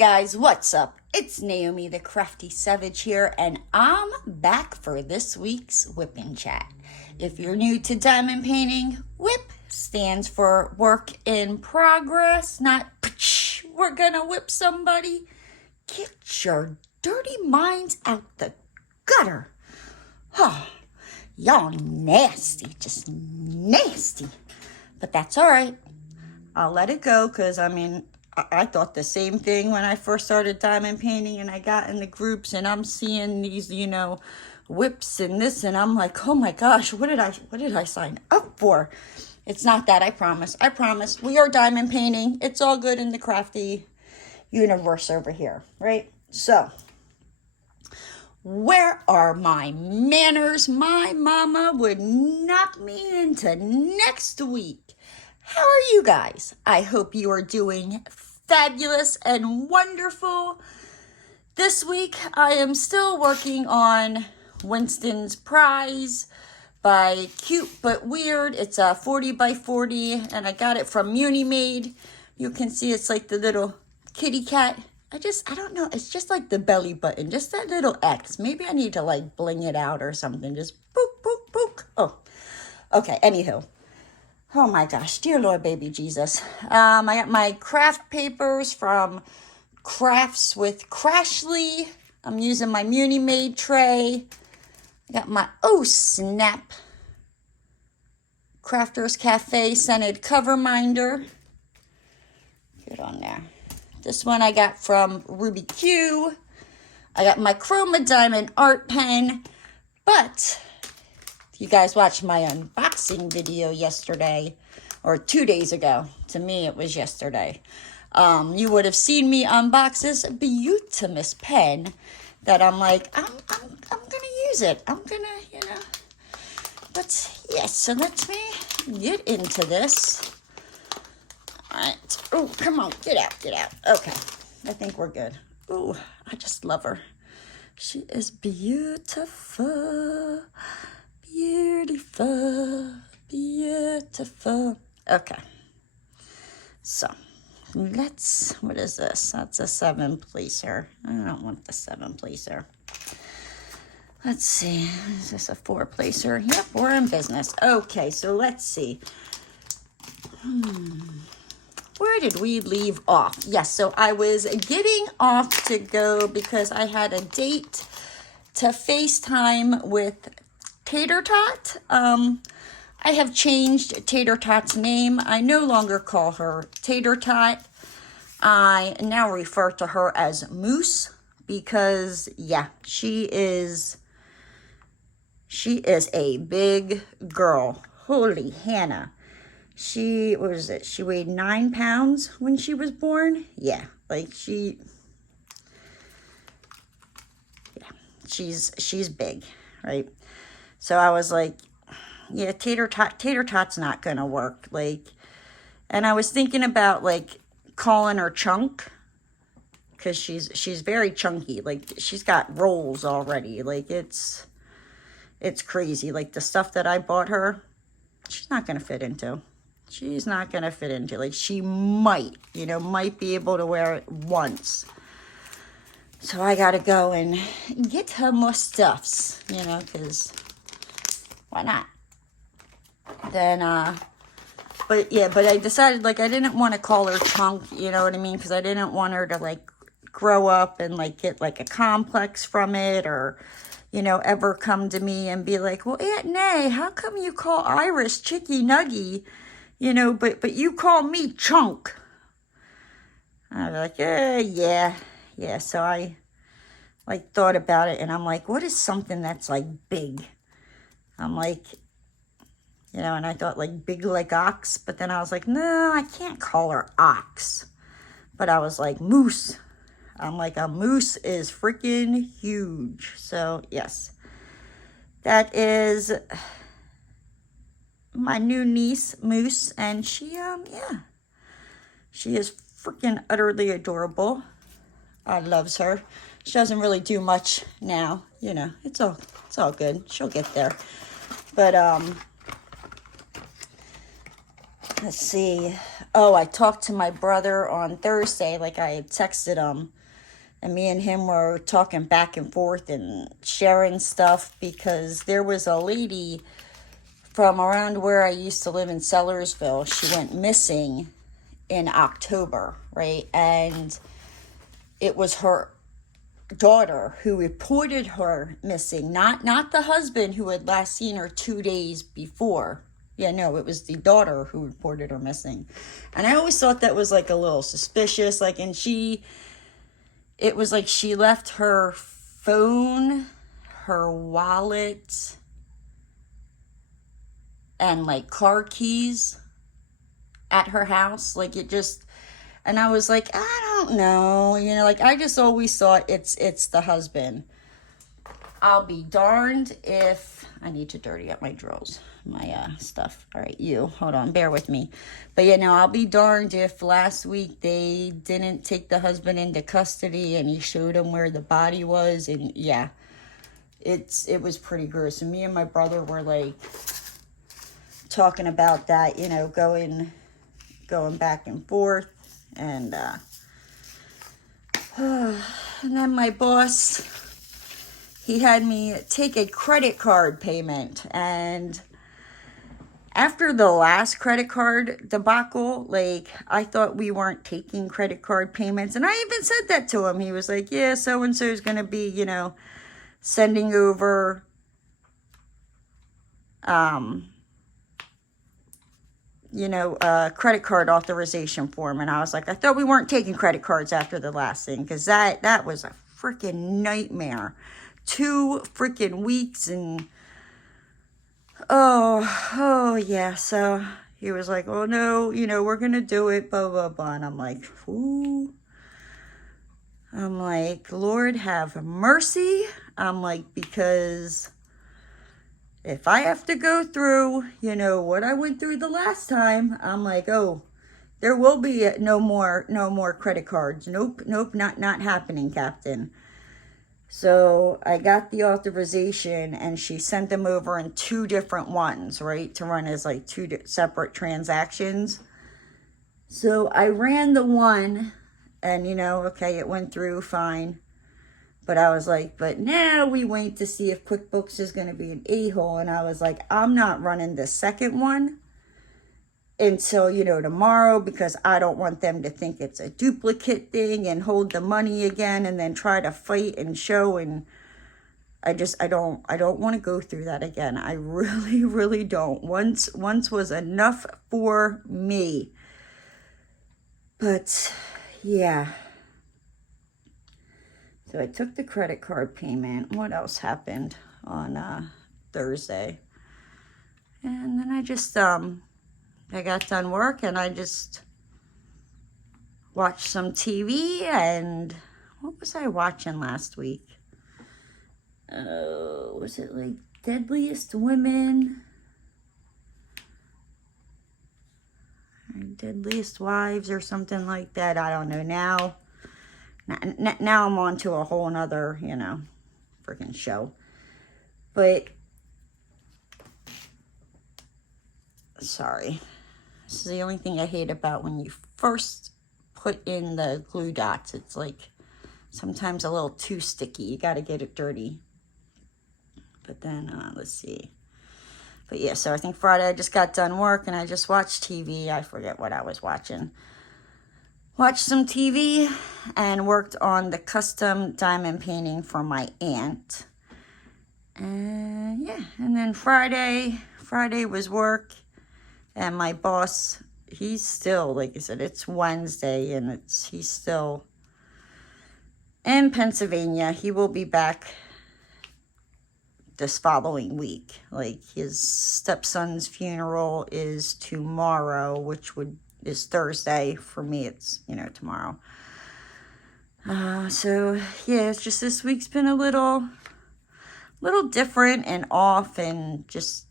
guys, what's up? It's Naomi the Crafty Savage here, and I'm back for this week's Wip Chat. If you're new to diamond painting, WIP stands for work in progress, not we're gonna whip somebody. Get your dirty minds out the gutter. Oh, y'all nasty, just nasty. But that's all right. I'll let it go because, I thought the same thing when I first started diamond painting and I got in the groups and I'm seeing these, whips and this, and I'm like, oh my gosh, what did I sign up for? It's not that, I promise. I promise. We are diamond painting. It's all good in the crafty universe over here, right? So, where are my manners? My mama would knock me into next week. How are you guys? I hope you are doing fabulous and wonderful. This week, I am still working on Winston's Prize by Cute But Weird. It's a 40 by 40, and I got it from Munimade. You can see it's like the little kitty cat. I don't know. It's just like the belly button, just that little X. Maybe I need to like bling it out or something. Just boop, boop, boop. Oh, okay. Anywho. Oh my gosh, dear Lord, baby Jesus. I got my craft papers from Crafts with Crashley. I'm using my Munimade tray. I got my, oh snap, Crafters Cafe scented Coverminder. Get on there. This one I got from Ruby Q. I got my Chroma Diamond art pen, but you guys watched my unboxing video yesterday, or 2 days ago. To me, it was yesterday. You would have seen me unbox this beautimous pen that I'm like, I'm gonna use it. I'm gonna, so let me get into this. All right. Oh, come on, get out. Okay, I think we're good. Oh, I just love her. She is beautiful. Beautiful, beautiful. Okay. So, what is this? That's a 7 placer. I don't want the 7 placer. Let's see. Is this a 4 placer? Yep, we're in business. Okay, so let's see. Where did we leave off? Yes, so I was getting off to go because I had a date to FaceTime with Tater Tot. I have changed Tater Tot's name. I no longer call her Tater Tot. I now refer to her as Moose because, yeah, she is a big girl. Holy Hannah. She weighed 9 pounds when she was born. Yeah, she's big, right? So I was like, yeah, Tater Tot's not gonna work. And I was thinking about calling her Chunk, because she's very chunky. She's got rolls already. It's crazy. The stuff that I bought her, she's not gonna fit into. She's not gonna fit into. She might be able to wear it once. So I gotta go and get her more stuffs, because why not? Then, but I decided, I didn't want to call her Chunk, you know what I mean? Because I didn't want her to, grow up and, get, a complex from it or, ever come to me and be like, well, Aunt Nay, how come you call Iris Chicky Nuggy, but you call me Chunk? I was like, yeah. So I, thought about it, and I'm like, what is something that's, big? I'm like, and I thought big like ox, but then I was like, no, I can't call her ox. But I was like, moose. I'm like, a moose is freaking huge. So, yes. That is my new niece, Moose, and she is freaking utterly adorable. I loves her. She doesn't really do much now, it's all good. She'll get there. But, let's see. Oh, I talked to my brother on Thursday, like I had texted him. And me and him were talking back and forth and sharing stuff because there was a lady from around where I used to live in Sellersville. She went missing in October, right? And it was her daughter who reported her missing, not the husband who had last seen her 2 days before. Yeah, no, it was the daughter who reported her missing. And I always thought that was like a little suspicious, like, and it was like she left her phone, her wallet, and like car keys at her house. Like it just, and I was like, I don't know, like I just always thought it's the husband. I'll be darned if I need to dirty up my drawers, my stuff. All right, you hold on, bear with me. But I'll be darned if last week they didn't take the husband into custody and he showed him where the body was. And yeah, it was pretty gross. And me and my brother were like talking about that, going back and forth. And and then my boss, he had me take a credit card payment. And after the last credit card debacle, like, I thought we weren't taking credit card payments. And I even said that to him. He was like, yeah, so-and-so is going to be, sending over, credit card authorization form. And I was like, I thought we weren't taking credit cards after the last thing. Because that was a freaking nightmare. 2 freaking weeks and oh yeah. So he was like, oh no, we're gonna do it, blah blah blah. And I'm like, ooh. I'm like, Lord have mercy. I'm like, because if I have to go through, what I went through the last time, I'm like, oh, there will be no more credit cards. Nope, not happening, Captain. So I got the authorization and she sent them over in 2 different ones, right? To run as like 2 separate transactions. So I ran the one and, okay, it went through fine. But I was like, but now we wait to see if QuickBooks is going to be an a-hole. And I was like, I'm not running the second one until, tomorrow, because I don't want them to think it's a duplicate thing and hold the money again and then try to fight and show. And I don't want to go through that again. I really, really don't. Once was enough for me. But yeah. So I took the credit card payment. What else happened on Thursday? And then I just I got done work and I just watched some TV. And what was I watching last week? Was it like Deadliest Women? Or Deadliest Wives or something like that? I don't know. Now I'm on to a whole nother, freaking show. But, sorry. This is the only thing I hate about when you first put in the glue dots. It's like sometimes a little too sticky. You got to get it dirty. But then, let's see. But yeah, so I think Friday I just got done work and I just watched TV. I forget what I was watching. Watched some TV and worked on the custom diamond painting for my aunt. And yeah, and then Friday was work. And my boss, he's still, like I said, it's Wednesday and he's still in Pennsylvania. He will be back this following week. Like, his stepson's funeral is tomorrow, which is Thursday. For me, it's, tomorrow. So, yeah, it's just this week's been a little different and off and just,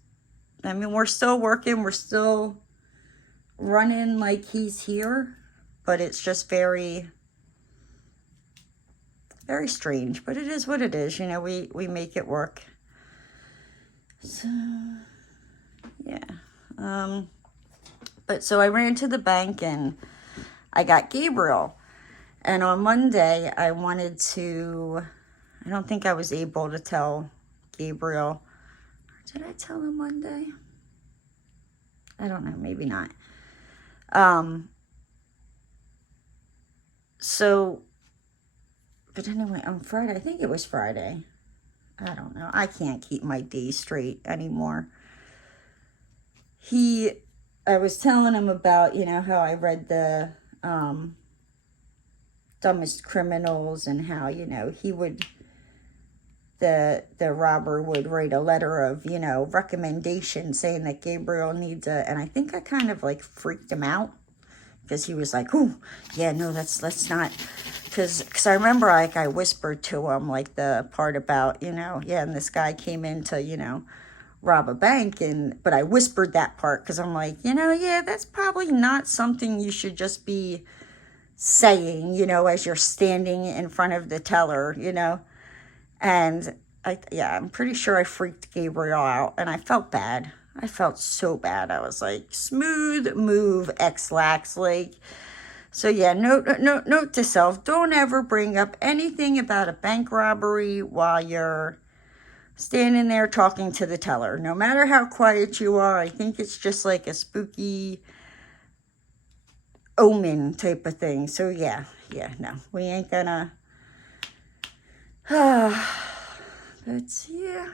we're still working. We're still running like he's here. But it's just very, very strange. But it is what it is. We make it work. So, yeah. But so I ran to the bank and I got Gabriel. And on Monday, I wanted to, I don't think I was able to tell Gabriel. Did I tell him Monday? I don't know, maybe not. So, but anyway, on Friday, I think it was Friday. I don't know. I can't keep my days straight anymore. I was telling him about, you know, how I read the Dumbest Criminals and how, you know, he would, the robber would write a letter of, you know, recommendation saying that Gabriel needs and I think I kind of like freaked him out because he was like, oh, yeah, no, let's not, because I remember like I whispered to him like the part about, you know, yeah, and this guy came in to, you know, rob a bank, but I whispered that part because I'm like, you know, yeah, that's probably not something you should just be saying, you know, as you're standing in front of the teller, you know. And I'm pretty sure I freaked Gabriel out and I felt bad. I felt so bad. I was like, smooth move, X-Lax, like. So yeah, note to self, don't ever bring up anything about a bank robbery while you're standing there talking to the teller. No matter how quiet you are, I think it's just like a spooky omen type of thing. So yeah, no, we ain't gonna. But yeah.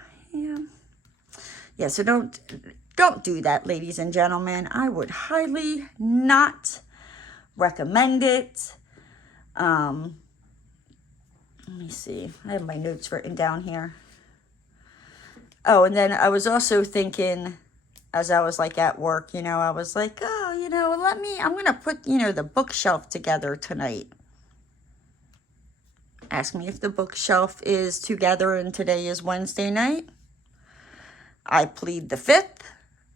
So don't do that, ladies and gentlemen. I would highly not recommend it. Let me see. I have my notes written down here. Oh, and then I was also thinking, as I was like at work, you know, I was like, oh, you know, I'm going to put, you know, the bookshelf together tonight. Ask me if the bookshelf is together and today is Wednesday night. I plead the fifth.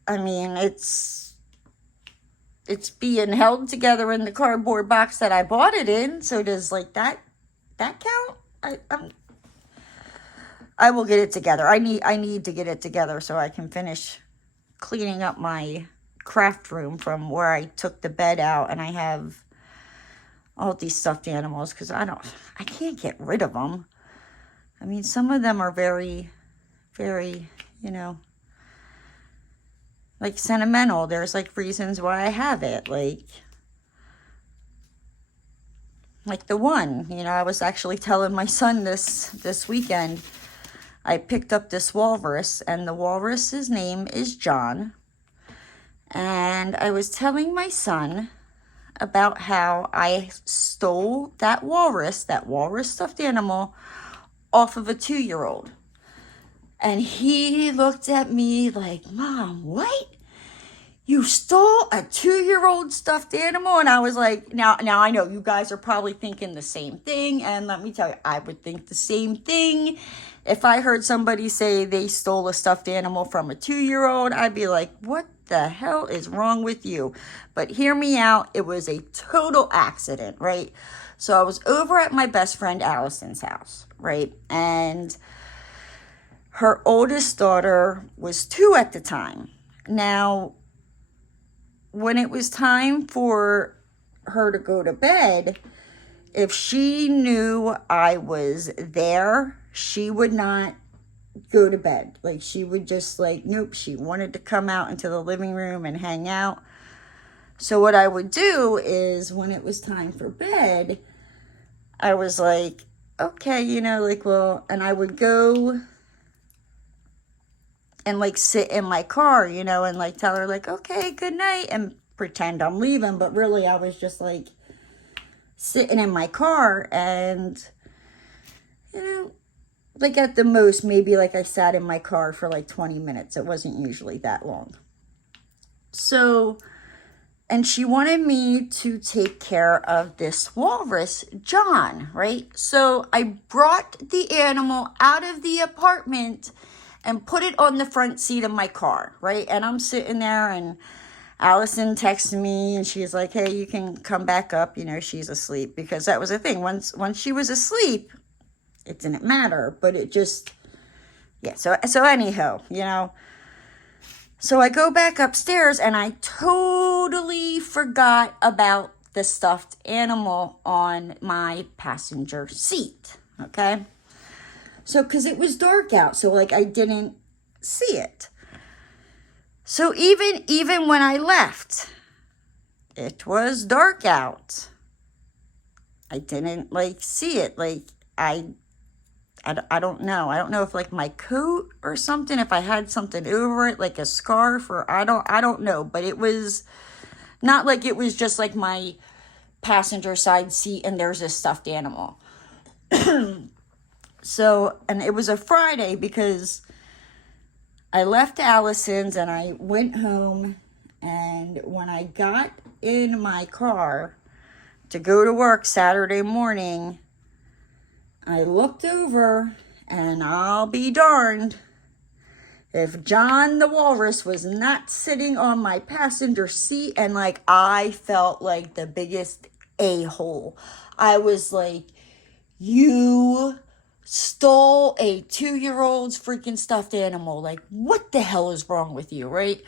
I mean, it's being held together in the cardboard box that I bought it in. So does like that count? I will get it together. I need to get it together so I can finish cleaning up my craft room from where I took the bed out, and I have all these stuffed animals because I can't get rid of them. I mean, some of them are very, very, you know, like sentimental. There's like reasons why I have it, like the one, you know, I was actually telling my son this weekend. I picked up this walrus, and the walrus's name is John. And I was telling my son about how I stole that walrus stuffed animal, off of a 2-year-old. And he looked at me like, Mom, what? You stole a 2-year-old stuffed animal? And I was like, now I know you guys are probably thinking the same thing. And let me tell you, I would think the same thing. If I heard somebody say they stole a stuffed animal from a 2-year-old, I'd be like, what the hell is wrong with you? But hear me out. It was a total accident, right? So I was over at my best friend Allison's house, right? And her oldest daughter was 2 at the time. Now, when it was time for her to go to bed, if she knew I was there, she would not go to bed. Like, she would just like, nope, she wanted to come out into the living room and hang out. So what I would do is when it was time for bed, I was like, okay, you know, like, well, and I would go and like sit in my car, you know, and like tell her like, okay, good night, and pretend I'm leaving. But really I was just like sitting in my car, and, you know, like at the most, maybe like I sat in my car for like 20 minutes. It wasn't usually that long. So, and she wanted me to take care of this walrus, John, right? So I brought the animal out of the apartment and put it on the front seat of my car, right? And I'm sitting there, and Allison texts me, and she's like, hey, you can come back up. You know, she's asleep, because that was the thing. Once she was asleep, it didn't matter, but it just, yeah. So anyhow, you know, So I go back upstairs and I totally forgot about the stuffed animal on my passenger seat. Okay. So, because it was dark out, so like I didn't see it. So even when I left, it was dark out. I didn't like see it. Like I don't know. I don't know if like my coat or something, if I had something over it, like a scarf, or I don't know. But it was not like it was just like my passenger side seat and there's a stuffed animal. So, and it was a Friday because I left Allison's and I went home, and when I got in my car to go to work Saturday morning, I looked over, and I'll be darned if John the Walrus was not sitting on my passenger seat, and like I felt like the biggest a-hole. I was like, you stole a 2-year-old's freaking stuffed animal. Like, what the hell is wrong with you, right?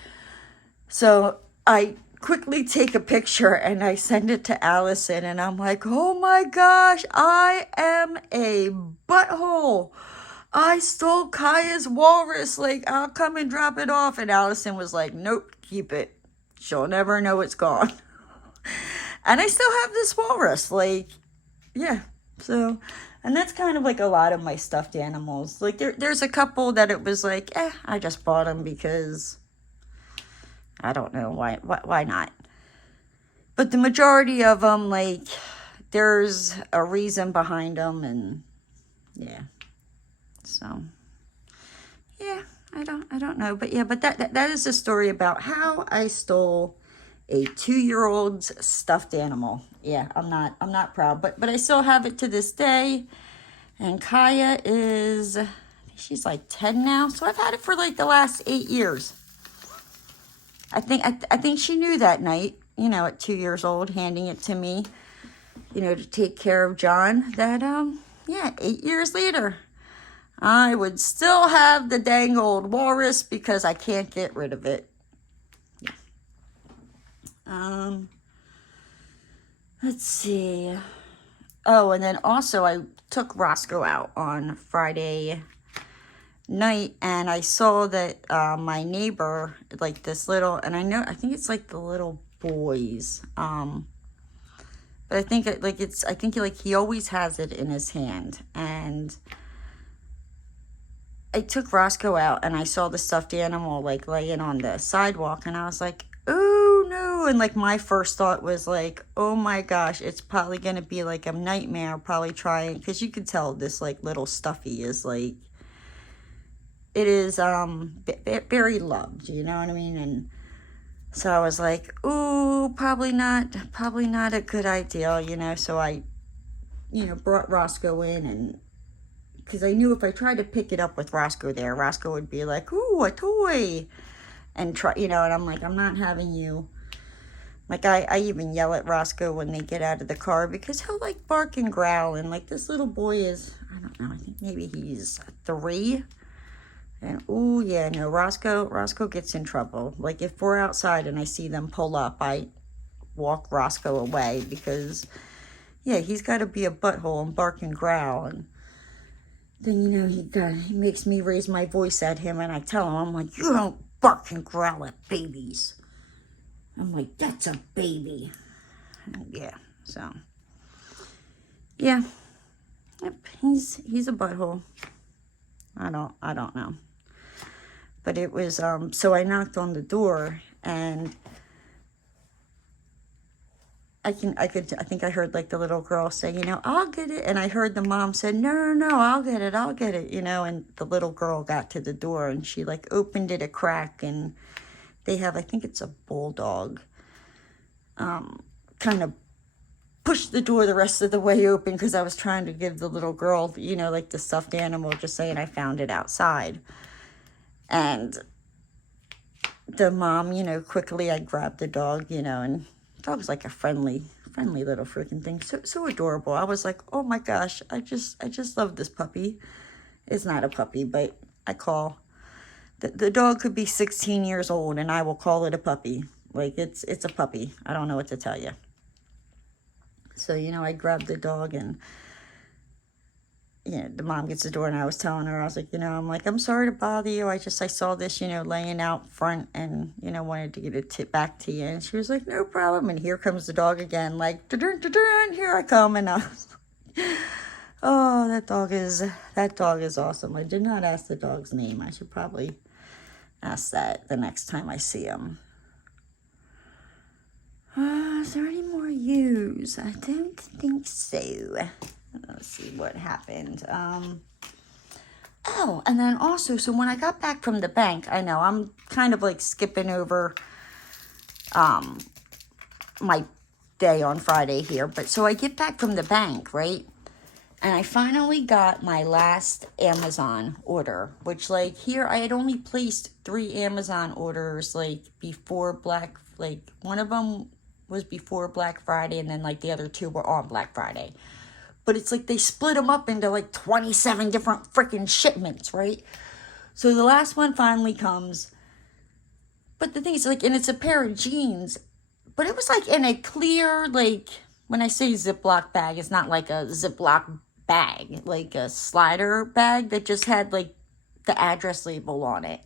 So I quickly take a picture and I send it to Allison, and I'm like, oh my gosh, I am a butthole. I stole Kaya's walrus. Like, I'll come and drop it off. And Allison was like, nope, keep it. She'll never know it's gone. And I still have this walrus. Like, yeah. So, and that's kind of like a lot of my stuffed animals. Like, there's a couple that it was like, I just bought them because I don't know why not. But the majority of them, like, there's a reason behind them, and yeah. So, yeah, I don't know, but yeah, but that is a story about how I stole a 2-year-old's stuffed animal. Yeah, I'm not proud, but I still have it to this day. And Kaya is, I think she's like 10 now, so I've had it for like the last 8 years. I think she knew that night, you know, at 2 years old, handing it to me, you know, to take care of John, that yeah, 8 years later, I would still have the dang old walrus because I can't get rid of it. Let's see. Oh, and then also I took Roscoe out on Friday night, and I saw that my neighbor, like this little, and I think it's like the little boys, but I think he always has it in his hand. And I took Roscoe out and I saw the stuffed animal like laying on the sidewalk, and I was like, oh no. And like my first thought was like, oh my gosh, it's probably gonna be like a nightmare, probably trying, because you could tell this like little stuffy is like, it is very loved, you know what I mean? And so I was like, ooh, probably not a good idea, you know. So I, you know, brought Roscoe in, and because I knew if I tried to pick it up with Roscoe there, Roscoe would be like, ooh, a toy, and try, you know. And I'm like, I'm not having you. Like, I even yell at Roscoe when they get out of the car, because he'll like bark and growl, and like this little boy is, I don't know, I think maybe he's 3. And, oh, yeah, no, Roscoe gets in trouble. Like, if we're outside and I see them pull up, I walk Roscoe away because, yeah, he's got to be a butthole and bark and growl. And then, you know, he makes me raise my voice at him, and I tell him, I'm like, you don't bark and growl at babies. I'm like, that's a baby. And yeah, so, yeah. Yep, he's a butthole. I don't know. But it was, so I knocked on the door, and I think I heard like the little girl say, you know, I'll get it. And I heard the mom said, no, I'll get it, you know. And the little girl got to the door, and she like opened it a crack, and they have, I think it's a bulldog, kind of pushed the door the rest of the way open, because I was trying to give the little girl, you know, like the stuffed animal, just saying I found it outside. And the mom, you know, quickly I grabbed the dog, you know, and the dog's like a friendly little freaking thing. So adorable. I was like, oh my gosh, I just love this puppy. It's not a puppy, but I call The dog could be 16 years old and I will call it a puppy. Like, it's a puppy. I don't know what to tell you. So, you know, I grabbed the dog and, you know, the mom gets the door and I was telling her, I was like, you know, I'm like, I'm sorry to bother you. I saw this, you know, laying out front and, you know, wanted to get a tip back to you. And she was like, no problem. And here comes the dog again, like, da-dun, here I come. And I was like, oh, that dog is awesome. I did not ask the dog's name. I should probably ask that the next time I see him. Is there any more use? I don't think so. Let's see what happened. Oh, and then also, so when I got back from the bank, I know I'm kind of like skipping over my day on Friday here, but so I get back from the bank, right? And I finally got my last Amazon order, which, like, here I had only placed 3 Amazon orders, like, before one of them was before Black Friday, and then, like, the other 2 were on Black Friday. But it's like they split them up into, like, 27 different freaking shipments, right? So the last one finally comes. But the thing is, like, and it's a pair of jeans, but it was, like, in a clear, like, when I say Ziploc bag, it's not like a Ziploc bag, like a slider bag that just had, like, the address label on it.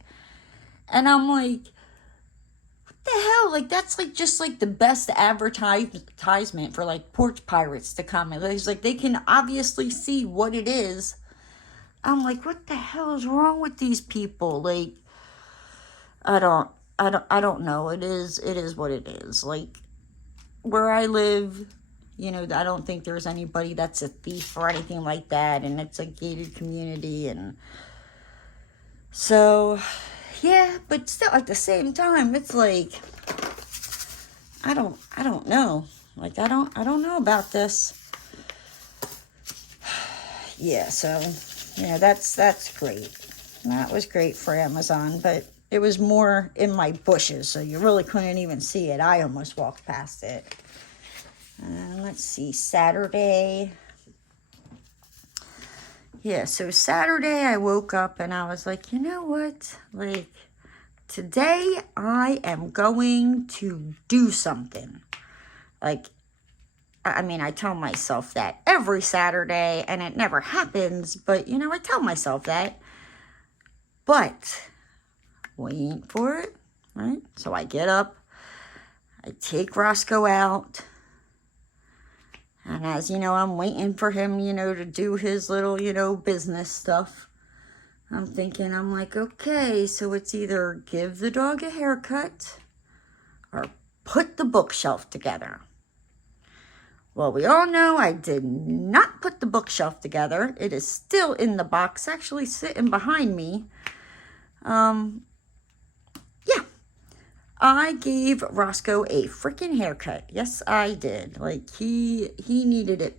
And I'm like, what the hell? Like, that's, like, just, like, the best advertisement for, like, porch pirates to come in. It's like, they can obviously see what it is. I'm like, what the hell is wrong with these people? Like, I don't know. It is what it is. Like, where I live, you know, I don't think there's anybody that's a thief or anything like that. And it's a gated community. And so, yeah, but still at the same time, it's like, I don't know. Like, I don't know about this. Yeah, so, you know, that's great. That was great for Amazon, but it was more in my bushes, so you really couldn't even see it. I almost walked past it. Let's see, Saturday. Yeah, so Saturday I woke up and I was like, you know what? Like, today I am going to do something. Like, I mean, I tell myself that every Saturday and it never happens, but, you know, I tell myself that. But, wait for it, right? So I get up, I take Roscoe out. And as, you know, I'm waiting for him, you know, to do his little, you know, business stuff. I'm thinking, I'm like, okay, so it's either give the dog a haircut or put the bookshelf together. Well, we all know I did not put the bookshelf together. It is still in the box, actually sitting behind me. Yeah. I gave Roscoe a freaking haircut. Yes, I did. Like, he needed it.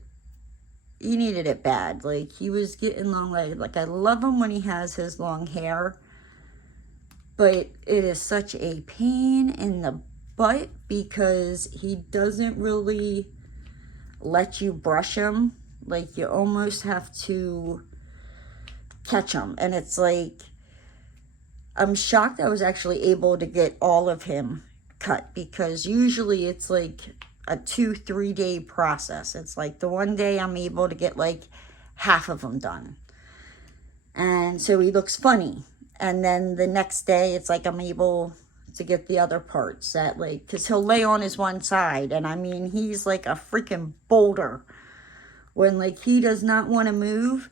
He needed it bad. Like, he was getting long legged. Like, I love him when he has his long hair. But it is such a pain in the butt because he doesn't really let you brush him. Like, you almost have to catch him. And it's like, I'm shocked I was actually able to get all of him cut because usually it's like a 2-3 day process. It's like the one day I'm able to get like half of them done. And so he looks funny. And then the next day it's like I'm able to get the other parts that, like, because he'll lay on his one side. And I mean, he's like a freaking boulder. When like he does not want to move,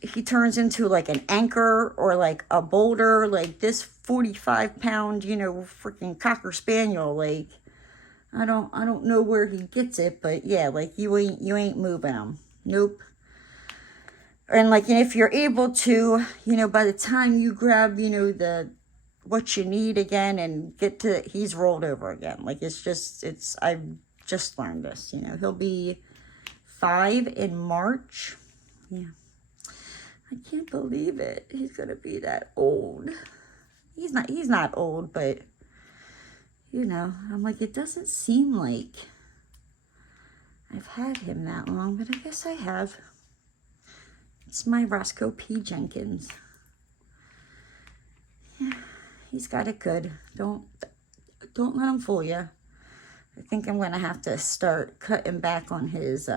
he turns into like an anchor or like a boulder. Like this 45-pound, you know, freaking Cocker Spaniel. Like, I don't know where he gets it, but yeah, like you ain't moving him. Nope. And like, and if you're able to, you know, by the time you grab, you know, what you need again and get to, he's rolled over again. Like, I've just learned this, you know, he'll be 5 in March. Yeah. I can't believe it. He's going to be that old. He's not old, but, you know, I'm like, it doesn't seem like I've had him that long, but I guess I have. It's my Roscoe P. Jenkins. he's got it good. Don't let him fool you. I think I'm going to have to start cutting back on his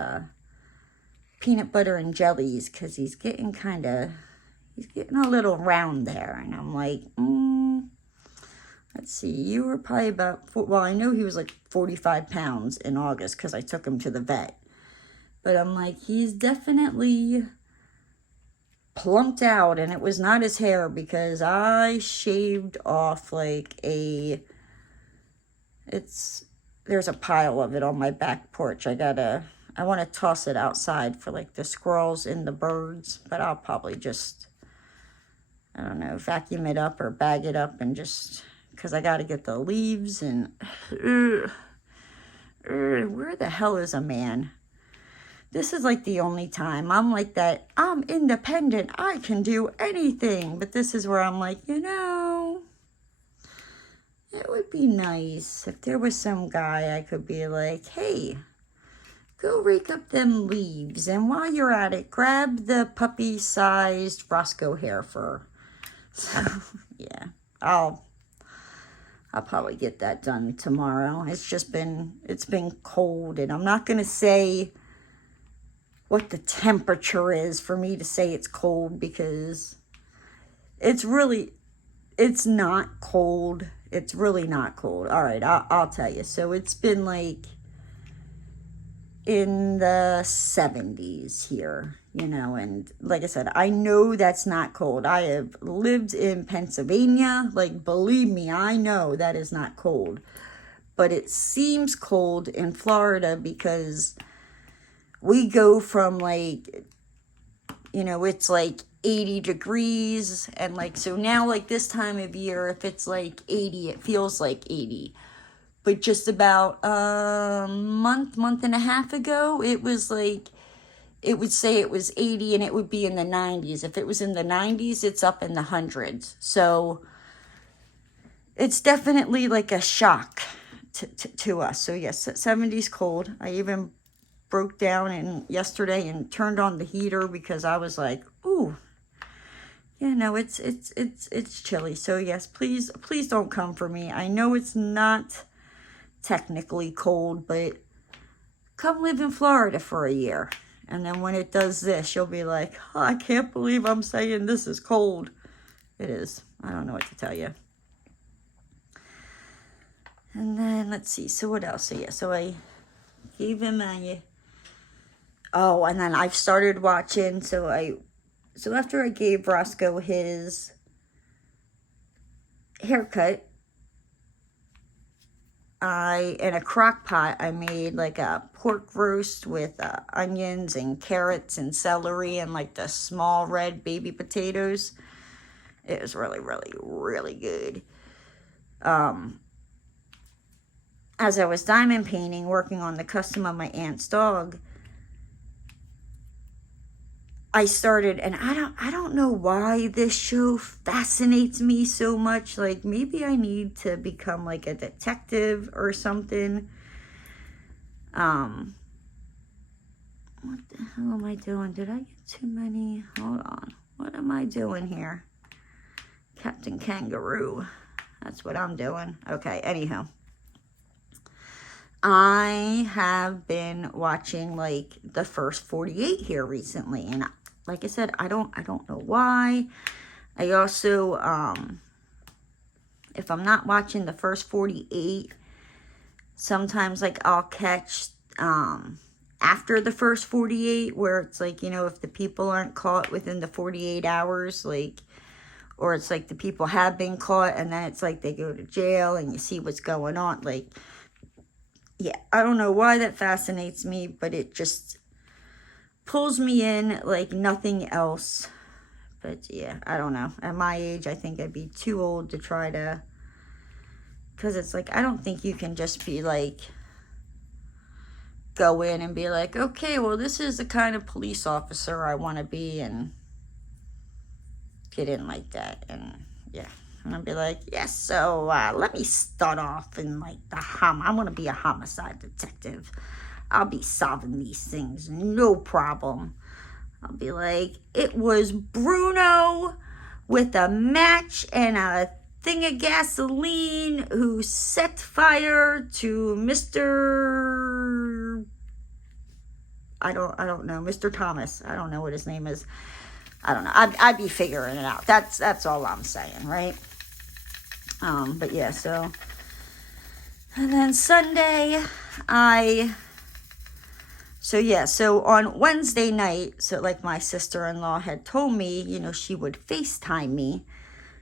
peanut butter and jellies because he's getting a little round there. And I'm like, let's see, you were probably about, well, I know he was like 45 pounds in August because I took him to the vet. But I'm like, he's definitely plumped out, and it was not his hair because I shaved off like there's a pile of it on my back porch. I want to toss it outside for like the squirrels and the birds, but I'll probably just, I don't know, vacuum it up or bag it up and just, because I got to get the leaves and, where the hell is a man? This is like the only time I'm like that. I'm independent. I can do anything. But this is where I'm like, it would be nice if there was some guy I could be like, hey, go rake up them leaves. And while you're at it, grab the puppy-sized Roscoe hair fur. So, yeah, I'll probably get that done tomorrow. It's been cold, and I'm not going to say what the temperature is for me to say it's cold because it's not cold. It's really not cold. All right, I'll tell you. So it's been like in the 70s here, and like I said, I know that's not cold. I have lived in Pennsylvania. Like, believe me, I know that is not cold. But it seems cold in Florida because we go from like, it's like 80 degrees. And like, so now like this time of year, if it's like 80, it feels like 80. But just about a month and a half ago, it was like, it would say it was 80 and it would be in the 90s. If it was in the 90s, it's up in the hundreds. So it's definitely like a shock to us. So yes, 70's cold. I even broke down yesterday and turned on the heater because I was like, ooh, it's chilly. So yes, please don't come for me. I know it's not technically cold, but come live in Florida for a year. And then when it does this, you'll be like, oh, I can't believe I'm saying this is cold. It is. I don't know what to tell you. And then let's see. So what else? So yeah, so I gave him and then I've started watching. So after I gave Roscoe his haircut, in a crock pot, I made like a pork roast with onions and carrots and celery and like the small red baby potatoes. It was really, really, really good. As I was diamond painting, working on the custom of my aunt's dog, I started, and I don't know why this show fascinates me so much. Like, maybe I need to become like a detective or something. What the hell am I doing? Did I get too many? Hold on. What am I doing here? Captain Kangaroo. That's what I'm doing. Okay, anyhow. I have been watching like the first 48 here recently, and like I said, I don't know why. I also, if I'm not watching the first 48, sometimes like I'll catch after the first 48 where it's like, if the people aren't caught within the 48 hours, like, or it's like the people have been caught and then it's like they go to jail and you see what's going on. Like, yeah, I don't know why that fascinates me, but it just pulls me in like nothing else. But yeah, I don't know. At my age, I think I'd be too old to try to, because it's like, I don't think you can just be like, go in and be like, okay, well, this is the kind of police officer I want to be, and get in like that. And yeah, and I'll be like, yes, so let me start off in like I want to be a homicide detective. I'll be solving these things, no problem. I'll be like, it was Bruno with a match and a thing of gasoline who set fire to Mr. I don't know, Mr. Thomas. I don't know what his name is. I don't know. I'd be figuring it out. That's all I'm saying, right? But yeah, so, and then Sunday, so on Wednesday night, so like my sister-in-law had told me, you know, she would FaceTime me.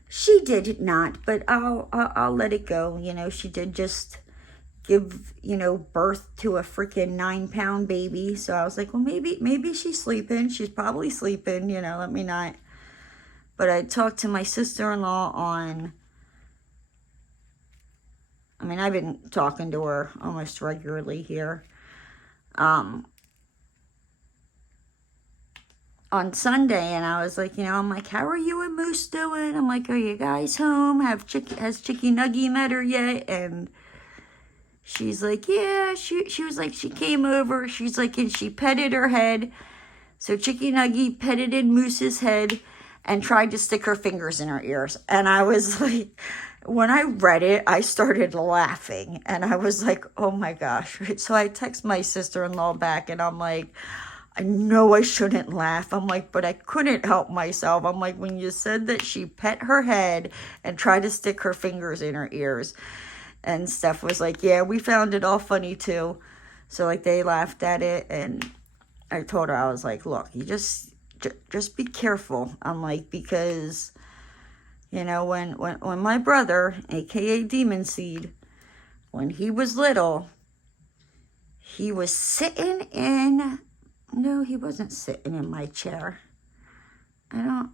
She did not, but I'll let it go. You know, she did just give, you know, birth to a freaking 9-pound baby. So I was like, well, maybe she's sleeping. She's probably sleeping, you know, let me not. But I talked to my sister-in-law on, I mean, I've been talking to her almost regularly here. On Sunday, and I was like, you know, I'm like, how are you and Moose doing? I'm like, are you guys home? Has Chicky Nuggy met her yet? And she's like, yeah, she was like, she came over, she's like, and she petted her head. So Chicky Nuggy petted in Moose's head and tried to stick her fingers in her ears. And I was like, when I read it, I started laughing, and I was like, oh my gosh. So I text my sister-in-law back, and I'm like, I know I shouldn't laugh. I'm like, but I couldn't help myself. I'm like, when you said that she pet her head and tried to stick her fingers in her ears, and Steph was like, yeah, we found it all funny too. So like they laughed at it, and I told her, I was like, look, you just be careful. I'm like, because, you know, when my brother, aka Demon Seed, when he was little, he was sitting in, no, he wasn't sitting in my chair. I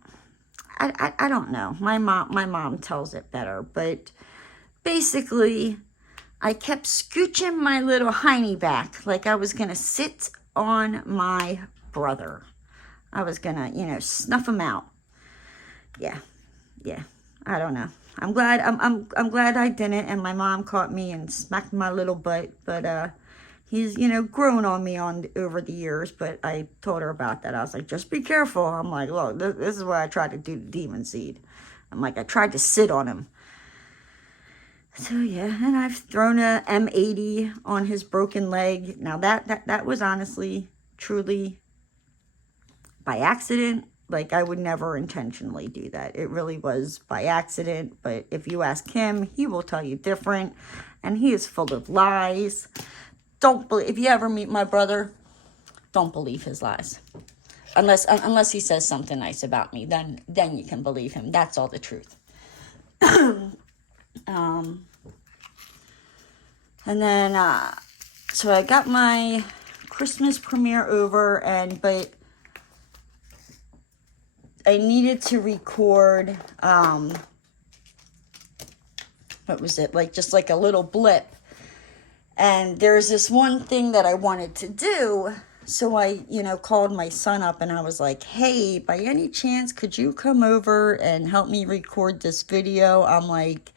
don't know. My mom tells it better, but basically, I kept scooching my little hiney back like I was going to sit on my brother. I was going to, you know, snuff him out. Yeah. I don't know. I'm glad I didn't, and my mom caught me and smacked my little butt, but he's, you know, grown on me over the years, but I told her about that. I was like, just be careful. I'm like, look, this is what I tried to do to Demon Seed. I'm like, I tried to sit on him. So yeah, and I've thrown a M80 on his broken leg. Now that was honestly, truly by accident. Like, I would never intentionally do that. It really was by accident, but if you ask him, he will tell you different, and he is full of lies. If you ever meet my brother, don't believe his lies. Unless he says something nice about me, then you can believe him. That's all the truth. And then, so I got my Christmas premiere over, but I needed to record, what was it? Like, just like a little blip. And there's this one thing that I wanted to do. So I, you know, called my son up, and I was like, hey, by any chance, could you come over and help me record this video? I'm like,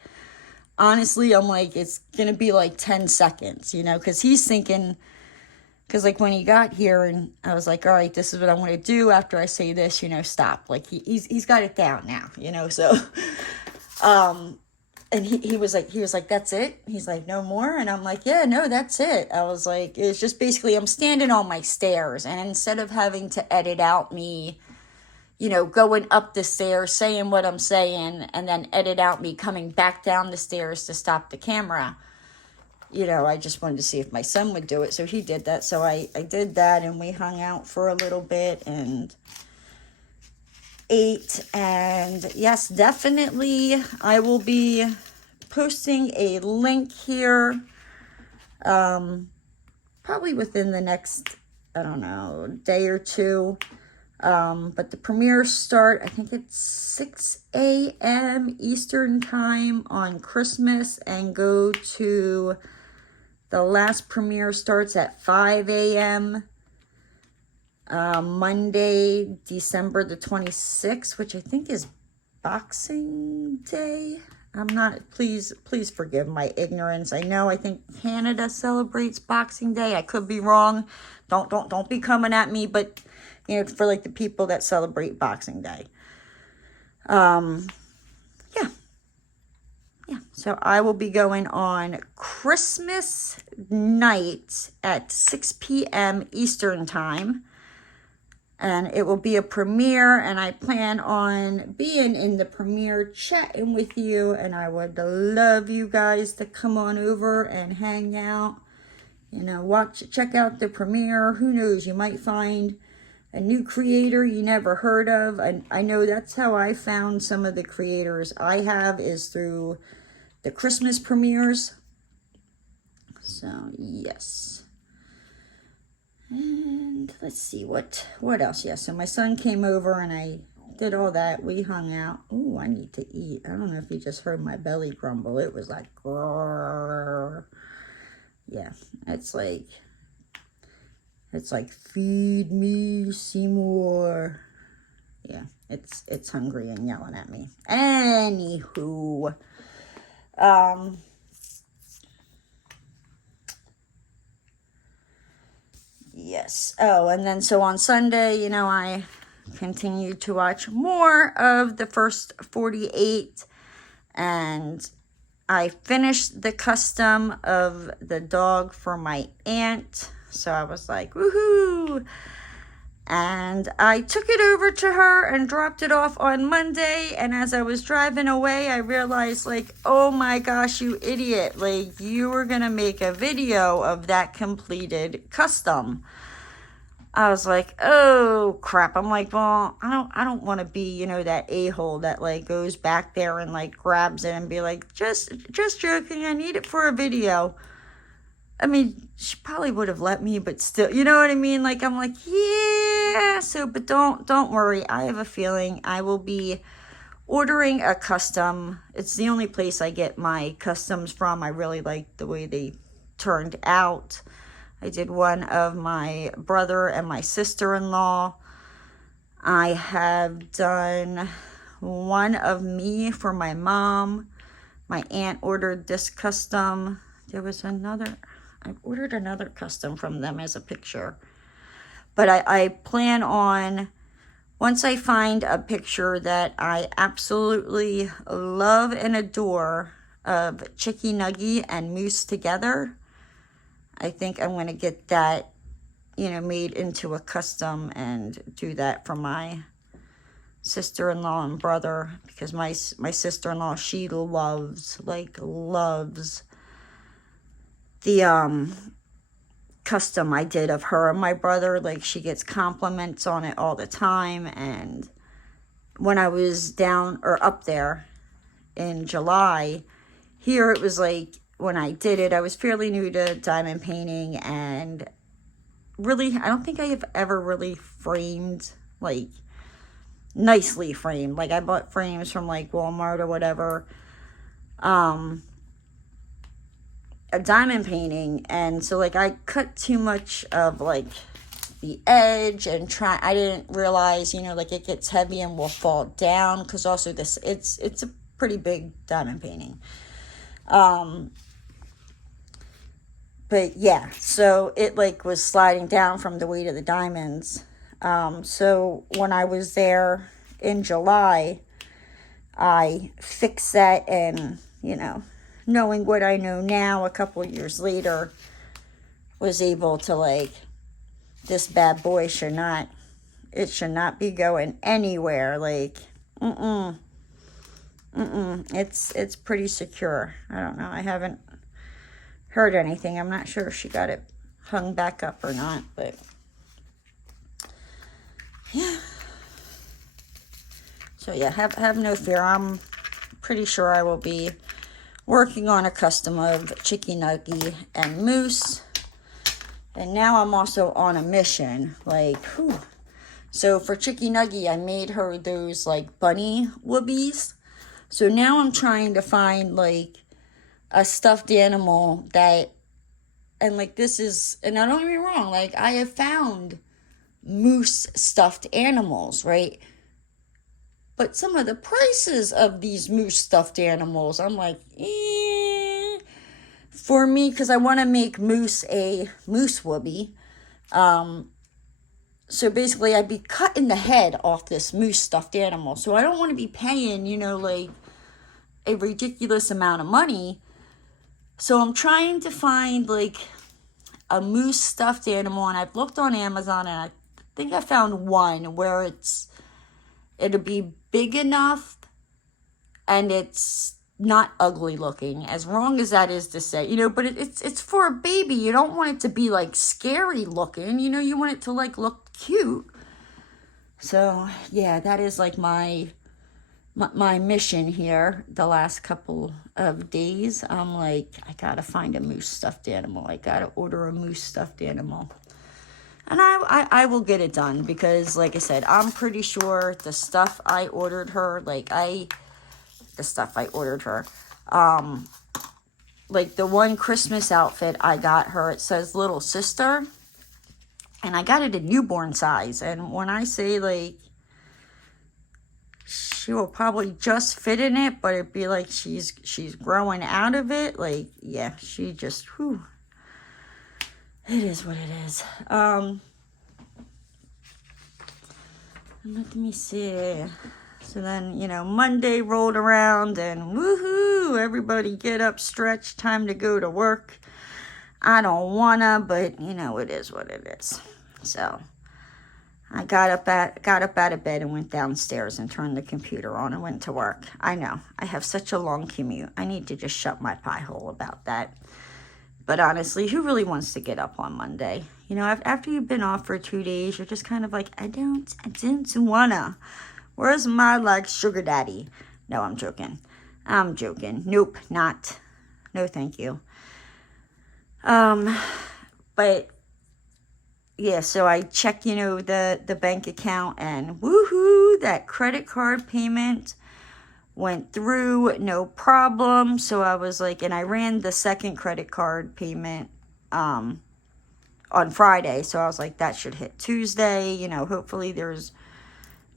honestly, it's going to be like 10 seconds, you know, because he's thinking, because like when he got here, and I was like, all right, this is what I want to do after I say this, you know, stop. Like he's got it down now, you know, so, and he was like, that's it? He's like, no more? And I'm like, yeah, no, that's it. I was like, it's just basically, I'm standing on my stairs, and instead of having to edit out me, you know, going up the stairs, saying what I'm saying, and then edit out me coming back down the stairs to stop the camera, you know, I just wanted to see if my son would do it. So he did that. So I did that, and we hung out for a little bit and ate. And yes, definitely I will be posting a link here, probably within the next, I don't know, day or two. But the premieres start, I think it's 6 a.m. Eastern time on Christmas, and go to, the last premiere starts at 5 a.m. Monday, December the 26th, which I think is Boxing Day. I'm not, please forgive my ignorance. I think Canada celebrates Boxing Day. I could be wrong. Don't be coming at me, but you know, for like the people that celebrate Boxing Day. Yeah. So I will be going on Christmas night at 6 p.m. Eastern time. And it will be a premiere, and I plan on being in the premiere chatting with you, and I would love you guys to come on over and hang out. You know, check out the premiere. Who knows, you might find a new creator you never heard of. I know that's how I found some of the creators I have, is through the Christmas premieres. So, yes. And let's see, what else? Yeah, so my son came over and I did all that. We hung out. Ooh, I need to eat. I don't know if you just heard my belly grumble. It was like, grrr. Yeah, it's like, feed me, Seymour. Yeah, it's hungry and yelling at me. Anywho, yes. Oh, and then so on Sunday, you know, I continued to watch more of the first 48, and I finished the custom of the dog for my aunt. So I was like, woohoo! And I took it over to her and dropped it off on Monday. And as I was driving away, I realized, like, oh my gosh, you idiot. Like, you were going to make a video of that completed custom. I was like, oh crap. I'm like, well, I don't want to be, you know, that a-hole that like goes back there and like grabs it and be like, just joking. I need it for a video. I mean, she probably would have let me, but still, you know what I mean? Like, I'm like, yeah. So, but don't worry. I have a feeling I will be ordering a custom. It's the only place I get my customs from. I really like the way they turned out. I did one of my brother and my sister-in-law. I have done one of me for my mom. My aunt ordered this custom. There was another, I ordered another custom from them as a picture. But I plan on, once I find a picture that I absolutely love and adore of Chicky Nuggy and Moose together, I think I'm going to get that, you know, made into a custom and do that for my sister-in-law and brother, because my sister-in-law, she loves the custom I did of her and my brother. Like, she gets compliments on it all the time. And when I was down or up there in July, here it was like, when I did it, I was fairly new to diamond painting, and really, I don't think I have ever really framed, like, nicely framed. Like, I bought frames from, like, Walmart or whatever, a diamond painting, and so, like, I cut too much of, like, the edge, and I didn't realize, you know, like, it gets heavy and will fall down, because also it's a pretty big diamond painting. But yeah, so it like was sliding down from the weight of the diamonds. So when I was there in July, I fixed that, and, you know, knowing what I know now a couple of years later, was able to, like, this bad boy should not be going anywhere. Like, it's pretty secure. I don't know. I haven't heard anything. I'm not sure if she got it hung back up or not, but yeah. So yeah, have no fear. I'm pretty sure I will be working on a custom of Chicky Nuggy and Moose. And now I'm also on a mission. Like, whew. So for Chicky Nuggy, I made her those like bunny whoobies. So now I'm trying to find like a stuffed animal that, and like this is, and now don't get me wrong, like I have found moose stuffed animals, right? But some of the prices of these moose stuffed animals, I'm like, for me, because I want to make Moose a moose whoopee. So basically I'd be cutting the head off this moose stuffed animal. So I don't want to be paying, you know, like a ridiculous amount of money. So I'm trying to find like a moose stuffed animal, and I've looked on Amazon, and I think I found one where it'll be big enough and it's not ugly looking, as wrong as that is to say, you know, but it's for a baby. You don't want it to be like scary looking, you know, you want it to like look cute. So yeah, that is like my mission here the last couple of days. I'm like, I gotta find a moose stuffed animal. I gotta order a moose stuffed animal. And I will get it done, because like I said, I'm pretty sure the stuff I ordered her, like the one Christmas outfit I got her, it says little sister, and I got it in newborn size. And when I say like, she will probably just fit in it, but it'd be like she's growing out of it. Like, yeah, she just, whew. It is what it is. Let me see. So then, you know, Monday rolled around and woohoo, everybody get up, stretch, time to go to work. I don't wanna, but you know, it is what it is. So I got up out of bed and went downstairs and turned the computer on and went to work. I know, I have such a long commute. I need to just shut my pie hole about that. But honestly, who really wants to get up on Monday? You know, after you've been off for 2 days, you're just kind of like, I don't wanna. Where's my, like, sugar daddy? No, I'm joking. Nope, not. No, thank you. But yeah, so I checked, you know, the bank account, and woohoo, that credit card payment went through, no problem. So I was like, and I ran the second credit card payment on Friday. So I was like, that should hit Tuesday. You know, hopefully there's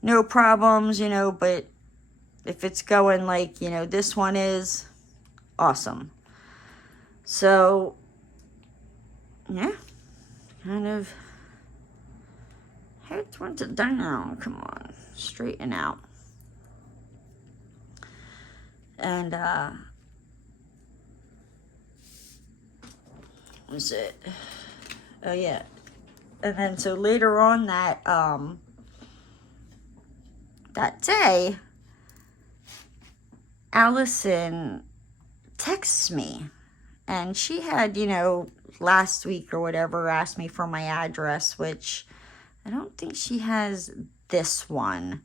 no problems, you know, but if it's going like, you know, this one is, awesome. So, yeah, kind of heads went down. Come on, straighten out. And, what's it? Oh, yeah. And then, so later on that day, Allison texts me, and she had, you know, last week or whatever, asked me for my address, which I don't think she has this one,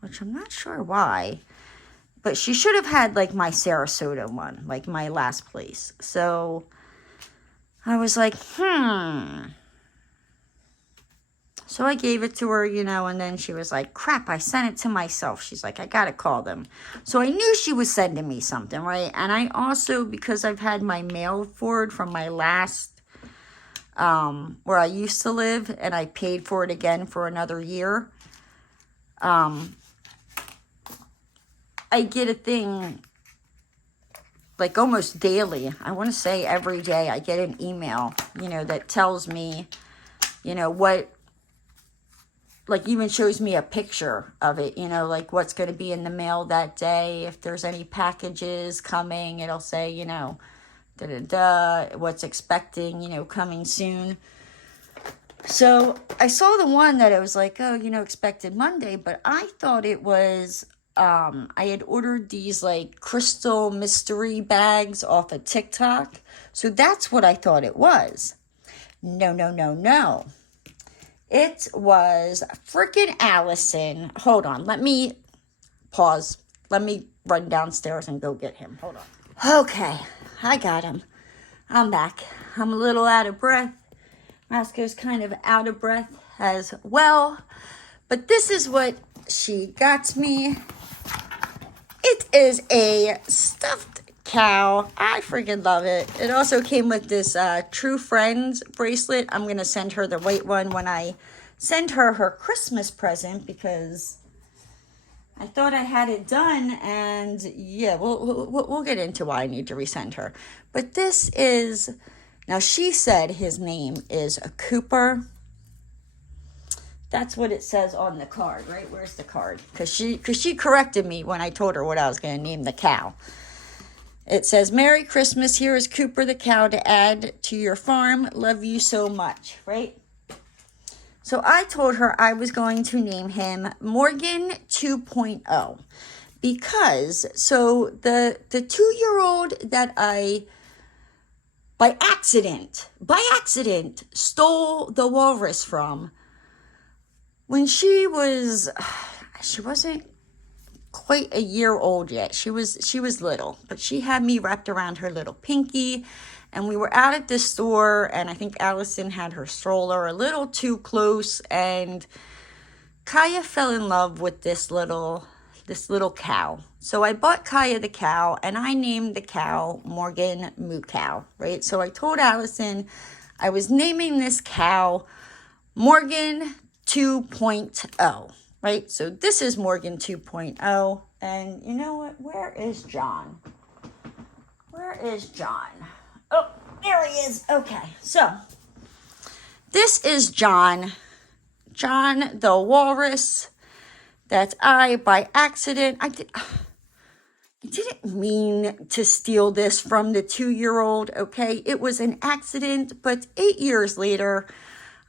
which I'm not sure why. But she should have had, like, my Sarasota one, like, my last place. So I was like, So I gave it to her, you know, and then she was like, crap, I sent it to myself. She's like, I gotta call them. So I knew she was sending me something, right? And I also, because I've had my mail forward from my last, where I used to live, and I paid for it again for another year, I get a thing, like, almost daily. I want to say every day I get an email, you know, that tells me, you know, what, like, even shows me a picture of it, you know, like, what's going to be in the mail that day. If there's any packages coming, it'll say, you know, what's expecting, you know, coming soon. So I saw the one that it was like, oh, you know, expected Monday, but I thought it was, I had ordered these, like, crystal mystery bags off of TikTok. So that's what I thought it was. No. It was freaking Allison. Hold on. Let me pause. Let me run downstairs and go get him. Hold on. Okay. I got him. I'm back. I'm a little out of breath. Roscoe's kind of out of breath as well. But this is what she got me. It is a stuffed cow. I freaking love it. It also came with this True Friends bracelet. I'm going to send her the white one when I send her her Christmas present, because I thought I had it done, and yeah, we'll get into why I need to resend her. But this is, now she said his name is Cooper. That's what it says on the card, right? Where's the card? Because she corrected me when I told her what I was going to name the cow. It says, Merry Christmas. Here is Cooper the cow to add to your farm. Love you so much, right? So I told her I was going to name him Morgan 2.0 because, so the 2-year-old that I, by accident, stole the Walrus from, when she wasn't quite a year old yet. She was little, but she had me wrapped around her little pinky, and we were out at the store, and I think Allison had her stroller a little too close, and Kaya fell in love with this little cow. So I bought Kaya the cow, and I named the cow Morgan Moo Cow, right? So I told Allison I was naming this cow Morgan 2.0. Right, so this is Morgan 2.0, and you know what? Where is John? Where is John? Oh, there he is. Okay, so this is John. John the Walrus. That I, by accident, I didn't mean to steal this from the 2-year-old, okay? It was an accident, but 8 years later,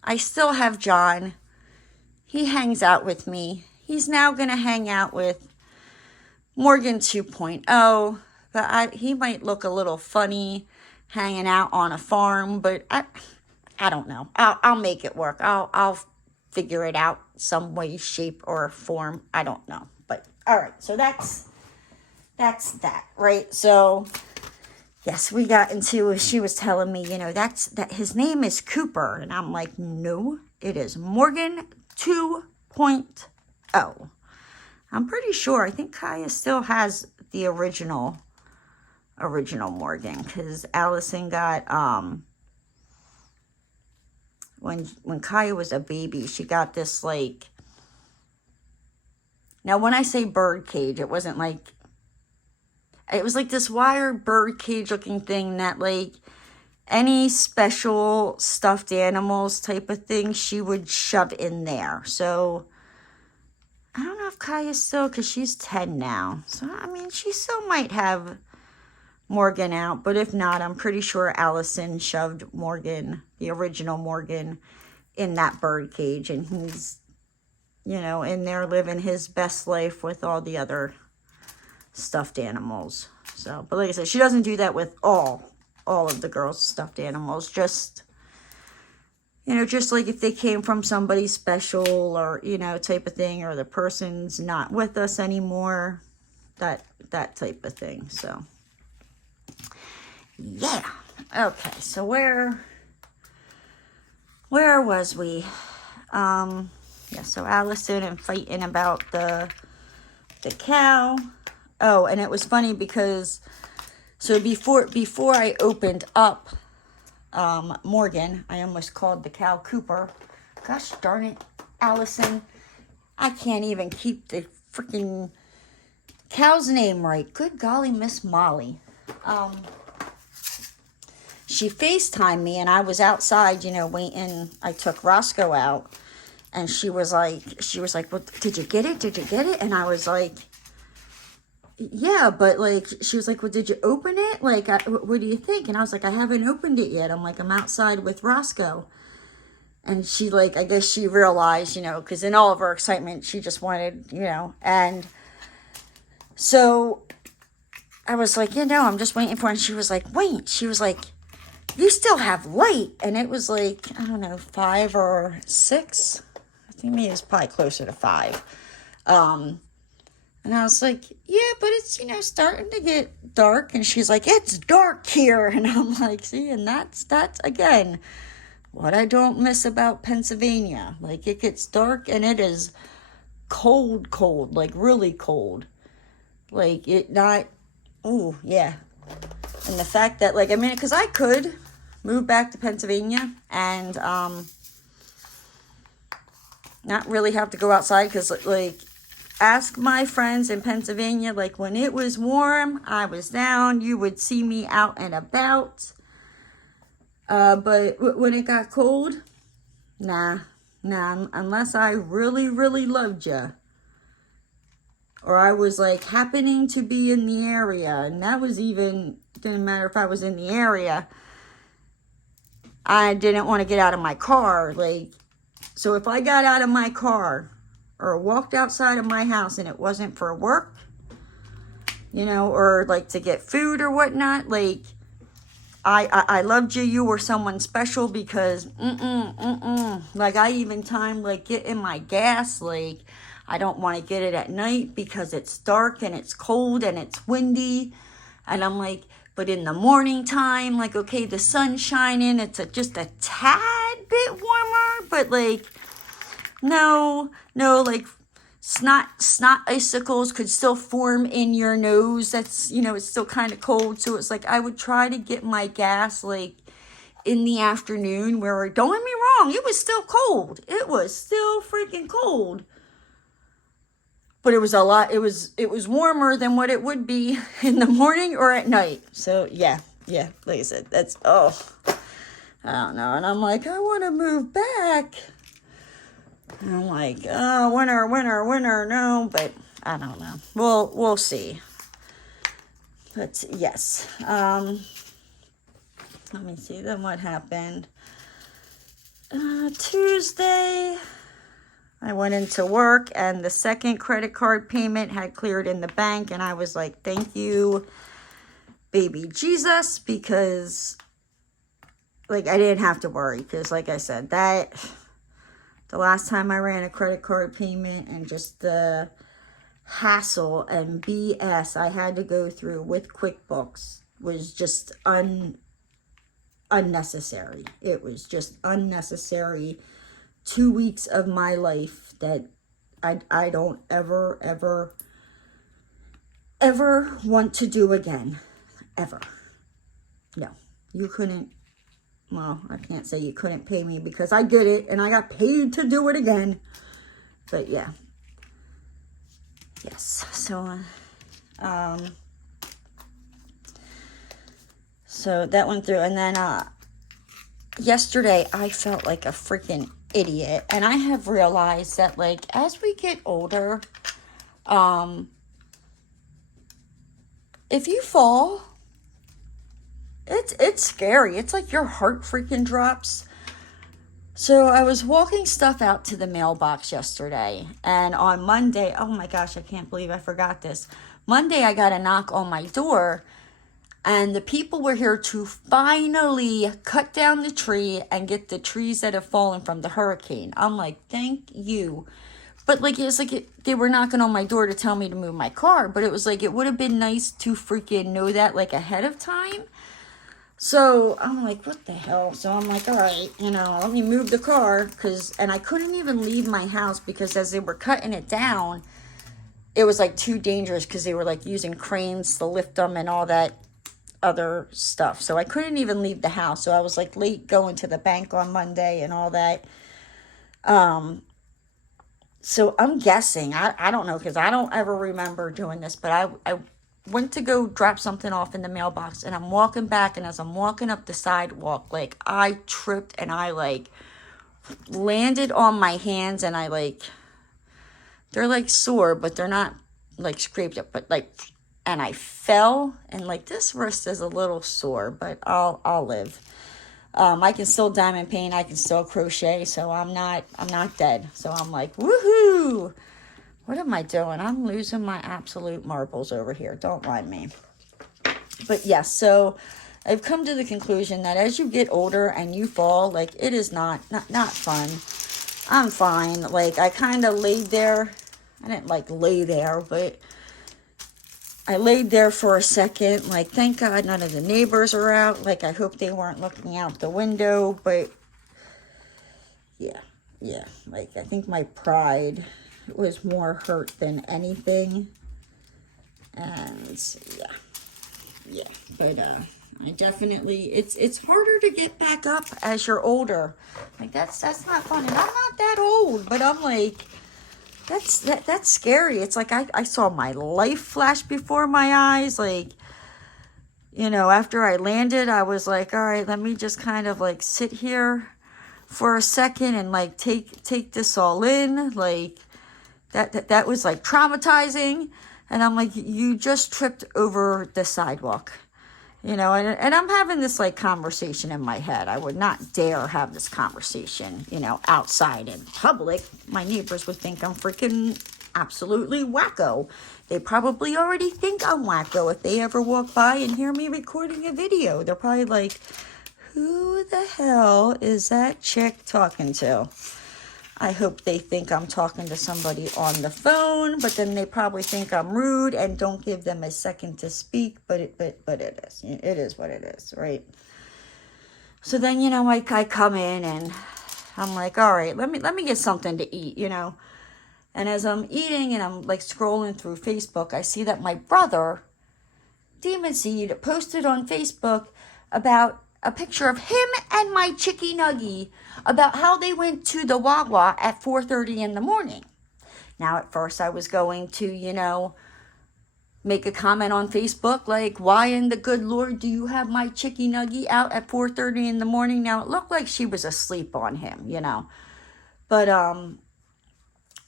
I still have John. He hangs out with me. He's now going to hang out with Morgan 2.0. But he might look a little funny hanging out on a farm. But I don't know. I'll make it work. I'll figure it out some way, shape, or form. I don't know. But all right. So that's that, right? So yes, we got into, she was telling me, that his name is Cooper. And I'm like, no, it is Morgan 2.0. I'm pretty sure. I think Kaya still has the original Morgan, because Allison got when Kaya was a baby, she got this now when I say bird cage, it was like this wire bird cage looking thing that any special stuffed animals type of thing she would shove in there. So I don't know if Kaya's still, because she's 10 now. So, I mean, she still might have Morgan out. But if not, I'm pretty sure Allison shoved Morgan, the original Morgan, in that bird cage. And he's, in there living his best life with all the other stuffed animals. So, but like I said, she doesn't do that with all of the girls' stuffed animals, just like if they came from somebody special or, type of thing, or the person's not with us anymore, that type of thing. So, yeah. Okay, so where was we? Yeah, so Allison and fighting about the cow. Oh, and it was funny because, so before I opened up Morgan, I almost called the cow Cooper. Gosh darn it, Allison. I can't even keep the freaking cow's name right. Good golly, Miss Molly. She FaceTimed me, and I was outside, waiting. I took Roscoe out, and she was like, well, did you get it? And I was like, yeah, but she was like, well, did you open it? What do you think? And I was like, I haven't opened it yet. I'm outside with Roscoe. And she I guess she realized, because in all of her excitement, she just wanted, and so I was like, I'm just waiting for it. And she was like, wait, she was like, you still have light. And it was I don't know, 5 or 6. I think maybe it was probably closer to 5. And I was like, yeah, but it's, starting to get dark. And she's like, it's dark here. And I'm like, see, and that's again, what I don't miss about Pennsylvania. It gets dark and it is cold, really cold. Oh, yeah. And the fact that, because I could move back to Pennsylvania and not really have to go outside, because, ask my friends in Pennsylvania, when it was warm, I was down, you would see me out and about. But when it got cold, nah, Now, unless I really, really loved you, or I was like happening to be in the area, and that was even, didn't matter if I was in the area, I didn't want to get out of my car. Like, so if I got out of my car or walked outside of my house and it wasn't for work, you know, or like to get food or whatnot, like, I loved you. You were someone special because, like, I even time, like, getting my gas, like, I don't want to get it at night because it's dark and it's cold and it's windy. And I'm like, but in the morning time, like, okay, the sun's shining. It's just a tad bit warmer, but, like, no, like, snot icicles could still form in your nose. That's, you know, it's still kind of cold. So it's like I would try to get my gas like in the afternoon where, don't get me wrong, it was still cold. It was still freaking cold. But it was a lot, it was warmer than what it would be in the morning or at night. So yeah, like I said, that's, I don't know. And I'm like, I want to move back. And I'm like, oh, winter, no, but I don't know. We'll see. But yes, let me see. Then what happened? Tuesday, I went into work, and the second credit card payment had cleared in the bank, and I was like, thank you, baby Jesus, because, like, I didn't have to worry, because, like I said, that... The last time I ran a credit card payment and just the hassle and BS I had to go through with QuickBooks was just unnecessary. It was just unnecessary. 2 weeks of my life that I don't ever want to do again. Ever. No, you couldn't. Well, I can't say you couldn't pay me because I did it and I got paid to do it again. But yeah. Yes. So, so that went through. And then, yesterday I felt like a freaking idiot. And I have realized that, like, as we get older, if you fall, it's scary. It's like your heart freaking drops. So I was walking stuff out to the mailbox yesterday. And on Monday, oh my gosh, I can't believe I forgot this. Monday, I got a knock on my door. And the people were here to finally cut down the tree and get the trees that have fallen from the hurricane. I'm like, thank you. But, like, it's like they were knocking on my door to tell me to move my car. But it was like, it would have been nice to freaking know that, like, ahead of time. So I'm like, what the hell? So I'm like, all right, you know, let me move the car. And I couldn't even leave my house because as they were cutting it down, it was like too dangerous because they were like using cranes to lift them and all that other stuff. So I couldn't even leave the house. So I was like late going to the bank on Monday and all that. So I'm guessing, I don't know, because I don't ever remember doing this, but I went to go drop something off in the mailbox, and I'm walking back, and as I'm walking up the sidewalk, like, I tripped, and I, like, landed on my hands, and I, like, they're, like, sore, but they're not, like, scraped up, but, like, and I fell, and, like, this wrist is a little sore, but I'll live. I can still diamond paint, I can still crochet, so I'm not dead, so I'm like, woohoo! What am I doing? I'm losing my absolute marbles over here. Don't mind me. But yes, so I've come to the conclusion that as you get older and you fall, like, it is not fun. I'm fine. Like, I kind of laid there. I didn't, like, lay there, but I laid there for a second. Like, thank God none of the neighbors are out. Like, I hope they weren't looking out the window. But, yeah. Like, I think my pride was more hurt than anything. And yeah, but I definitely, it's harder to get back up as you're older. Like, that's not fun. And I'm not that old, but I'm like, that's scary. It's like I saw my life flash before my eyes. Like, you know, after I landed, I was like, all right, let me just kind of like sit here for a second and like take this all in. Like that was like traumatizing. And I'm like, you just tripped over the sidewalk. You know, and I'm having this like conversation in my head. I would not dare have this conversation, you know, outside in public. My neighbors would think I'm freaking absolutely wacko. They probably already think I'm wacko if they ever walk by and hear me recording a video. They're probably like, who the hell is that chick talking to? I hope they think I'm talking to somebody on the phone, but then they probably think I'm rude and don't give them a second to speak. But it is. It is what it is, right? So then, you know, I come in and I'm like, all right, let me get something to eat, you know. And as I'm eating and I'm like scrolling through Facebook, I see that my brother, Demon Seed, posted on Facebook about a picture of him and my chickie nuggie about how they went to the Wawa at 4:30 in the morning. Now, at first I was going to, you know, make a comment on Facebook like, why in the good Lord do you have my chickie nuggie out at 4:30 in the morning? Now, it looked like she was asleep on him, you know. But,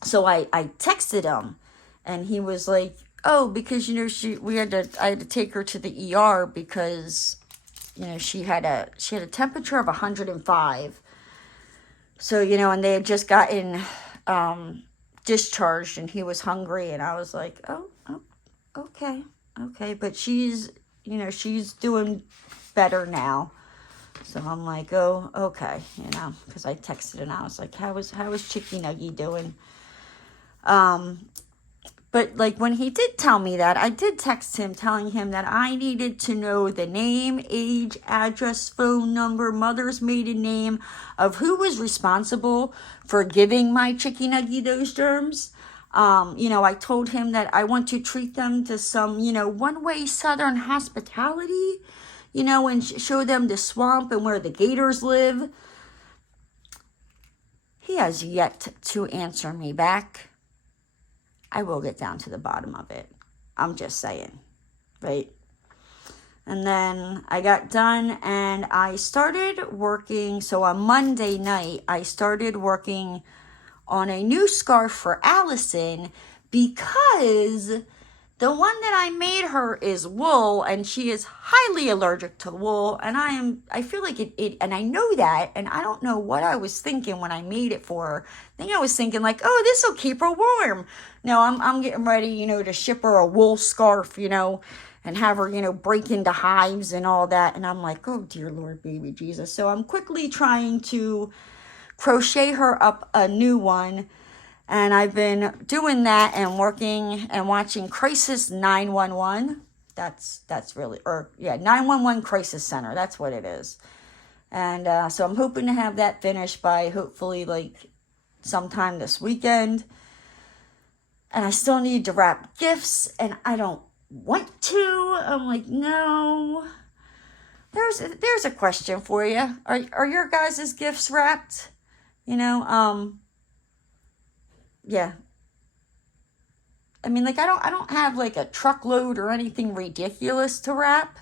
so I texted him and he was like, oh, because, you know, I had to take her to the ER because, you know, she had a temperature of 105. So, you know, and they had just gotten discharged and he was hungry. And I was like, oh, okay. But she's, you know, she's doing better now. So I'm like, oh, okay, you know, because I texted and I was like, how is Chicky Nuggy doing? But like when he did tell me that, I did text him telling him that I needed to know the name, age, address, phone number, mother's maiden name of who was responsible for giving my Chicky Nuggy those germs. You know, I told him that I want to treat them to some, you know, one-way Southern hospitality, you know, and show them the swamp and where the gators live. He has yet to answer me back. I will get down to the bottom of it. I'm just saying, right? And then I got done and I started working. So on Monday night, I started working on a new scarf for Allison because the one that I made her is wool and she is highly allergic to wool. And I feel like it, and I know that, and I don't know what I was thinking when I made it for her. I think I was thinking like, oh, this will keep her warm. No, I'm getting ready, you know, to ship her a wool scarf, you know, and have her, you know, break into hives and all that. And I'm like, oh, dear Lord, baby Jesus. So I'm quickly trying to crochet her up a new one. And I've been doing that and working and watching Crisis 911. That's really, 911 Crisis Center. That's what it is. And so I'm hoping to have that finished by hopefully like sometime this weekend. And I still need to wrap gifts and I don't want to. I'm like, no. There's a question for you. Are your guys' gifts wrapped? You know, yeah. I mean, like, I don't have, like, a truckload or anything ridiculous to wrap.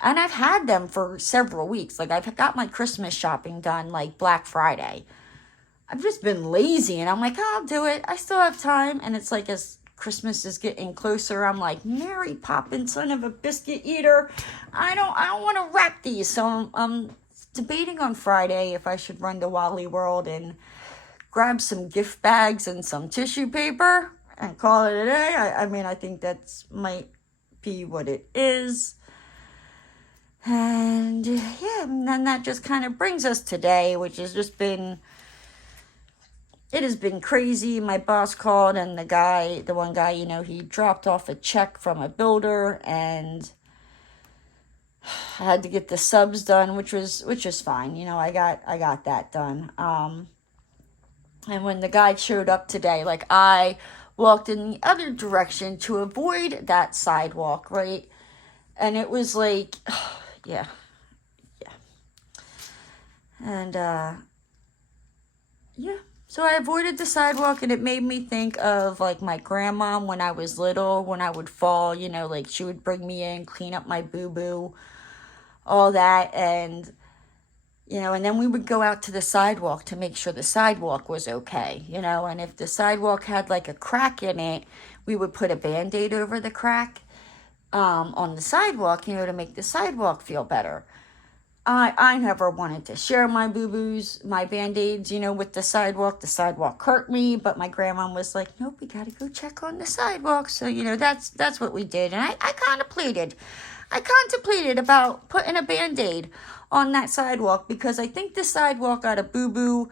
And I've had them for several weeks. Like, I've got my Christmas shopping done, like, Black Friday. I've just been lazy. And I'm like, oh, I'll do it. I still have time. And it's like, as Christmas is getting closer, I'm like, Mary Poppins, son of a biscuit eater. I don't want to wrap these. So I'm debating on Friday if I should run to Wally World and grab some gift bags and some tissue paper and call it a day. I mean, I think that's might be what it is. And yeah, and then that just kind of brings us today, which has just been, it has been crazy. My boss called and the one guy, you know, he dropped off a check from a builder and I had to get the subs done, which was fine. You know, I got that done. And when the guy showed up today, like, I walked in the other direction to avoid that sidewalk, right? And it was like, yeah. And, yeah. So I avoided the sidewalk, and it made me think of, like, my grandma when I was little, when I would fall, you know, like, she would bring me in, clean up my boo-boo, all that, and You know, and then we would go out to the sidewalk to make sure the sidewalk was okay, you know, and if the sidewalk had like a crack in it, we would put a Band-Aid over the crack on the sidewalk, you know, to make the sidewalk feel better. I never wanted to share my boo-boos, my Band-Aids, you know, with the sidewalk. The sidewalk hurt me, but my grandma was like, nope, we got to go check on the sidewalk. So, you know, that's what we did. And I contemplated about putting a Band-Aid on that sidewalk because I think the sidewalk got a boo-boo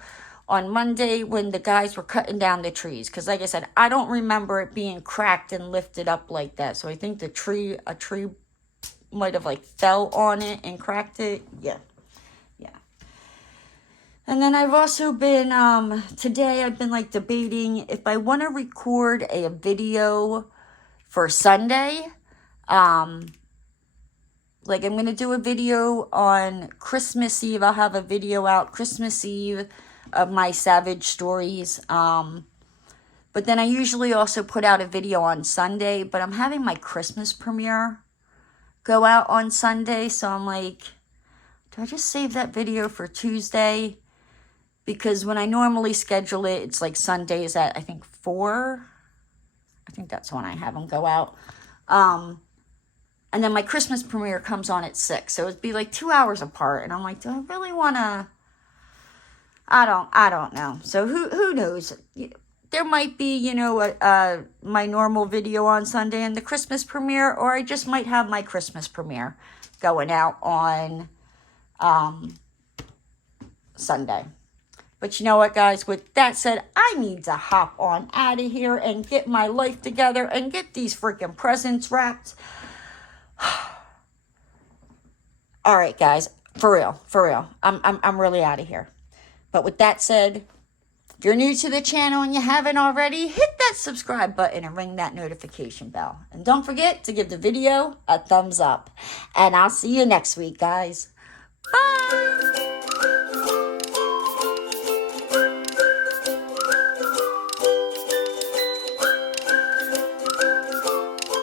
on Monday when the guys were cutting down the trees. Because like I said, I don't remember it being cracked and lifted up like that. So I think a tree might have like fell on it and cracked it. Yeah. And then I've also been, today I've been like debating if I want to record a video for Sunday. Like I'm going to do a video on Christmas Eve. I'll have a video out Christmas Eve of my Savage stories. But then I usually also put out a video on Sunday, but I'm having my Christmas premiere go out on Sunday. So I'm like, do I just save that video for Tuesday? Because when I normally schedule it, it's like Sundays at, I think, 4. I think that's when I have them go out. And then my Christmas premiere comes on at 6. So it'd be like 2 hours apart. And I'm like, do I really want to? I don't know. So who knows? There might be, you know, my normal video on Sunday and the Christmas premiere, or I just might have my Christmas premiere going out on Sunday. But you know what, guys? With that said, I need to hop on out of here and get my life together and get these freaking presents wrapped. All right, guys. For real. I'm really out of here. But with that said, if you're new to the channel and you haven't already, hit that subscribe button and ring that notification bell. And don't forget to give the video a thumbs up. And I'll see you next week, guys. Bye!